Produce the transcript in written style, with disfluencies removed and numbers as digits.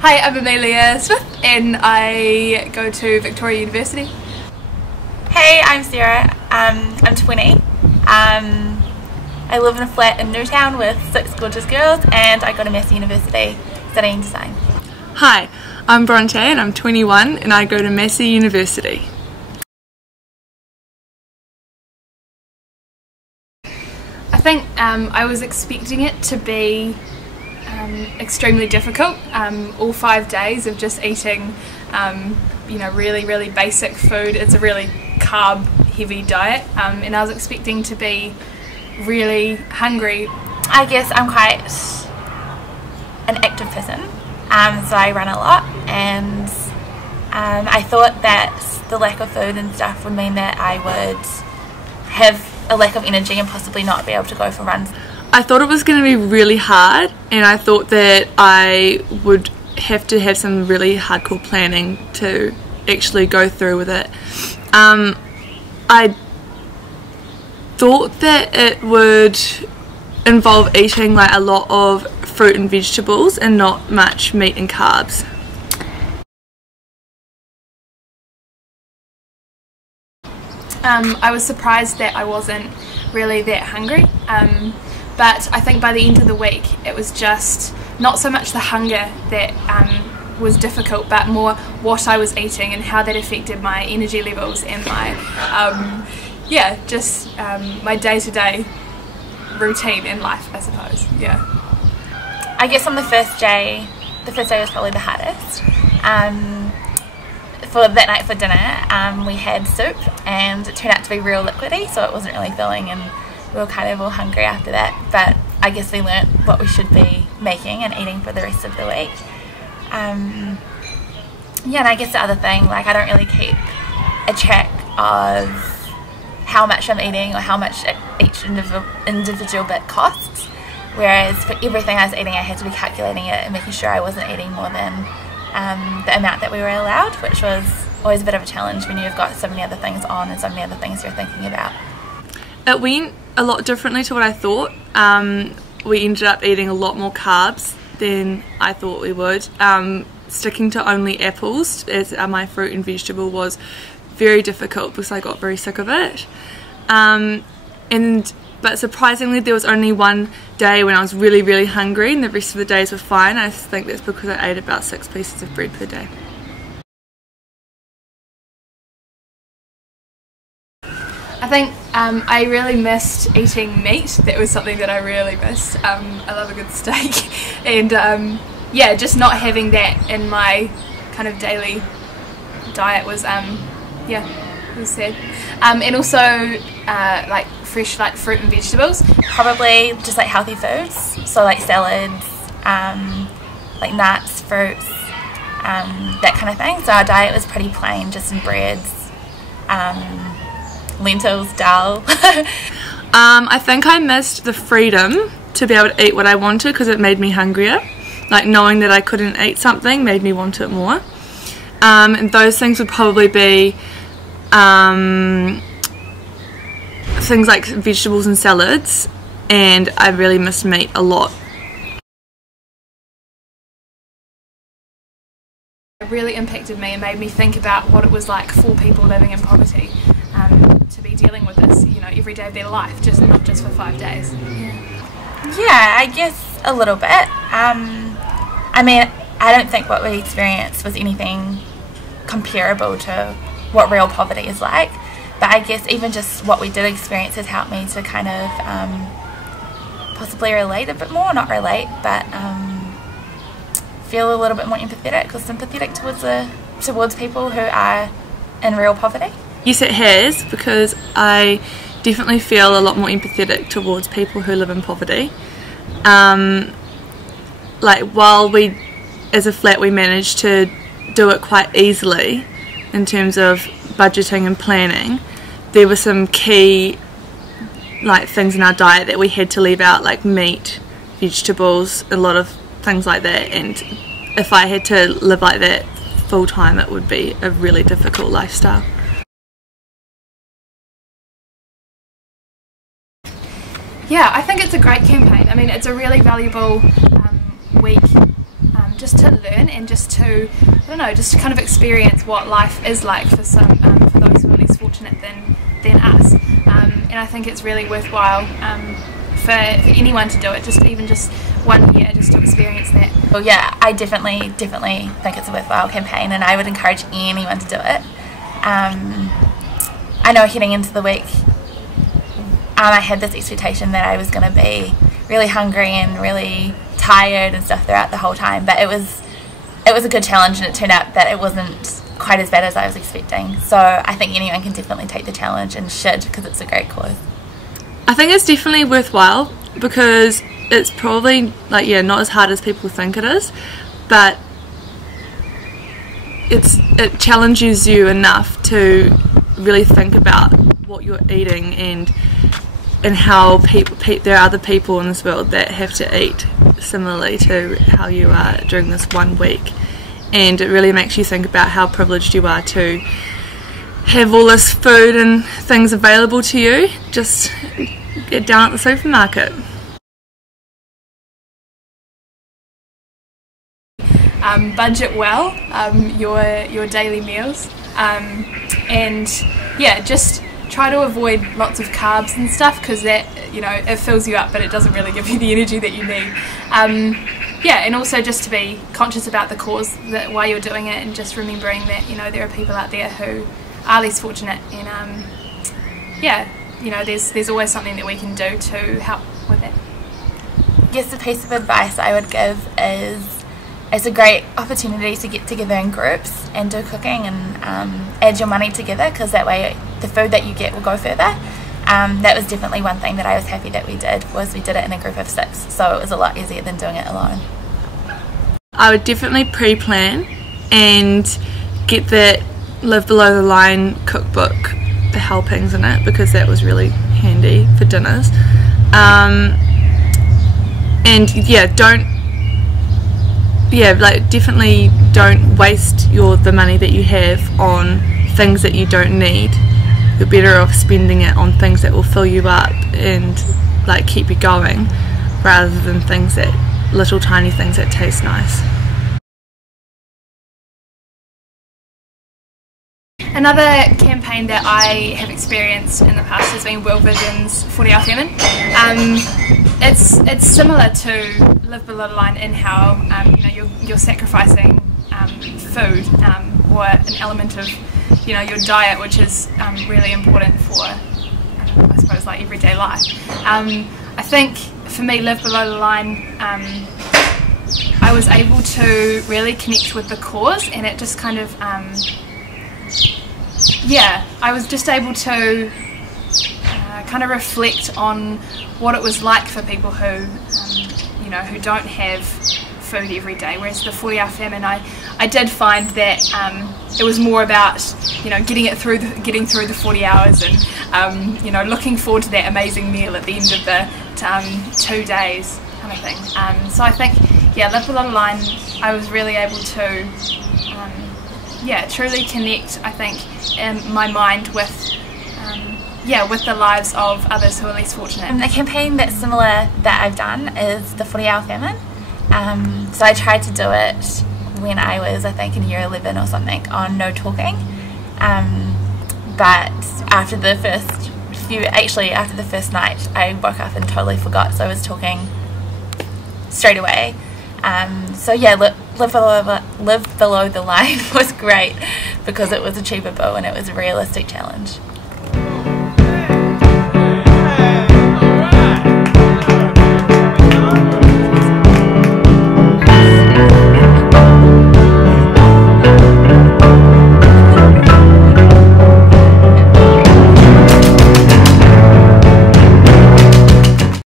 Hi, I'm Amelia Smith and I go to Victoria University. Hey, I'm Sarah. I'm 20. I live in a flat in Newtown with 6 gorgeous girls and I go to Massey University studying design. Hi, I'm Bronte and I'm 21 and I go to Massey University. I think I was expecting it to be extremely difficult. All 5 days of just eating really basic food. It's a really carb heavy diet and I was expecting to be really hungry. I guess I'm quite an active person, so I run a lot, and I thought that the lack of food and stuff would mean that I would have a lack of energy and possibly not be able to go for runs. I thought it was going to be really hard, and I thought that I would have to have some really hardcore planning to actually go through with it. I thought that it would involve eating like a lot of fruit and vegetables and not much meat and carbs. I was surprised that I wasn't really that hungry, but I think by the end of the week it was just not so much the hunger that was difficult, but more what I was eating and how that affected my energy levels and my my day-to-day routine in life, I suppose. I guess on the first day was probably the hardest. For that night for dinner, we had soup and it turned out to be real liquidy, so it wasn't really filling and we were kind of all hungry after that, but I guess we learnt what we should be making and eating for the rest of the week. And I guess the other thing, like, I don't really keep a track of how much I'm eating or how much each individual bit costs, whereas for everything I was eating I had to be calculating it and making sure I wasn't eating more than the amount that we were allowed, which was always a bit of a challenge when you've got so many other things on and so many other things you're thinking about. It went a lot differently to what I thought. We ended up eating a lot more carbs than I thought we would. Sticking to only apples as my fruit and vegetable was very difficult because I got very sick of it. But surprisingly there was only one day when I was really hungry and the rest of the days were fine. I think that's because I ate about 6 pieces of bread per day. I think I really missed eating meat. That was something that I really missed. I love a good steak and just not having that in my kind of daily diet was it was sad. And also like fresh like fruit and vegetables. Probably just like healthy foods, so like salads, like nuts, fruits, that kind of thing. So our diet was pretty plain, just in breads, lentils, dal. I think I missed the freedom to be able to eat what I wanted because it made me hungrier. Like knowing that I couldn't eat something made me want it more. And those things would probably be things like vegetables and salads, and I really missed meat a lot. It really impacted me and made me think about what it was like for people living in poverty to be dealing with this, every day of their life, not just for 5 days. Yeah, I guess a little bit. I mean, I don't think what we experienced was anything comparable to what real poverty is like, but I guess even just what we did experience has helped me to kind of possibly relate a bit more, not relate, but feel a little bit more empathetic or sympathetic towards people who are in real poverty. Yes, it has, because I definitely feel a lot more empathetic towards people who live in poverty. Like, while we as a flat we managed to do it quite easily in terms of budgeting and planning, there were some key things in our diet that we had to leave out, like meat, vegetables, a lot of things like that, and if I had to live like that full time it would be a really difficult lifestyle. Yeah, I think it's a great campaign. I mean, it's a really valuable week just to learn and just to, I don't know, just to kind of experience what life is like for some for those who are less fortunate than us. And I think it's really worthwhile for anyone to do it, even just 1 year, just to experience that. Well, yeah, I definitely think it's a worthwhile campaign, and I would encourage anyone to do it. I know heading into the week, I had this expectation that I was going to be really hungry and really tired and stuff throughout the whole time, but it was a good challenge, and it turned out that it wasn't quite as bad as I was expecting. So I think anyone can definitely take the challenge and should, because it's a great cause. I think it's definitely worthwhile because it's probably not as hard as people think it is, but it challenges you enough to really think about what you're eating and how there are other people in this world that have to eat similarly to how you are during this 1 week, and it really makes you think about how privileged you are to have all this food and things available to you. Just get down at the supermarket. Budget well your daily meals, and yeah, just try to avoid lots of carbs and stuff, because that, it fills you up but it doesn't really give you the energy that you need. Yeah, and also just to be conscious about the cause why you're doing it, and just remembering that there are people out there who are less fortunate, and yeah, there's always something that we can do to help with it. I guess the piece of advice I would give is it's a great opportunity to get together in groups and do cooking and add your money together, because that way the food that you get will go further. That was definitely one thing that I was happy that we did it in a group of 6, so it was a lot easier than doing it alone. I would definitely pre-plan and get that Live Below the Line cookbook, the helpings in it, because that was really handy for dinners. And yeah, definitely don't waste the money that you have on things that you don't need. You're better off spending it on things that will fill you up and keep you going, rather than little tiny things that taste nice. Another campaign that I have experienced in the past has been World Vision's 40-hour famine. It's similar to Live Below the Line in how you're sacrificing food or an element of your diet, which is really important for I suppose everyday life. I think for me, Live Below the Line, I was able to really connect with the cause, and it just kind of I was just able to kind of reflect on what it was like for people who who don't have food every day, whereas the 40-hour famine, I did find that it was more about getting through the 40 hours and looking forward to that amazing meal at the end of the 2 days kind of thing. So I think Live Below the Line, I was really able to truly connect, I think, in my mind with the lives of others who are less fortunate. A campaign that's similar that I've done is the 40-hour famine. So I tried to do it when I was, I think, in year 11 or something, on no talking. But after the first night, I woke up and totally forgot, so I was talking straight away. So yeah, Live Below the Line was great because it was achievable and it was a realistic challenge.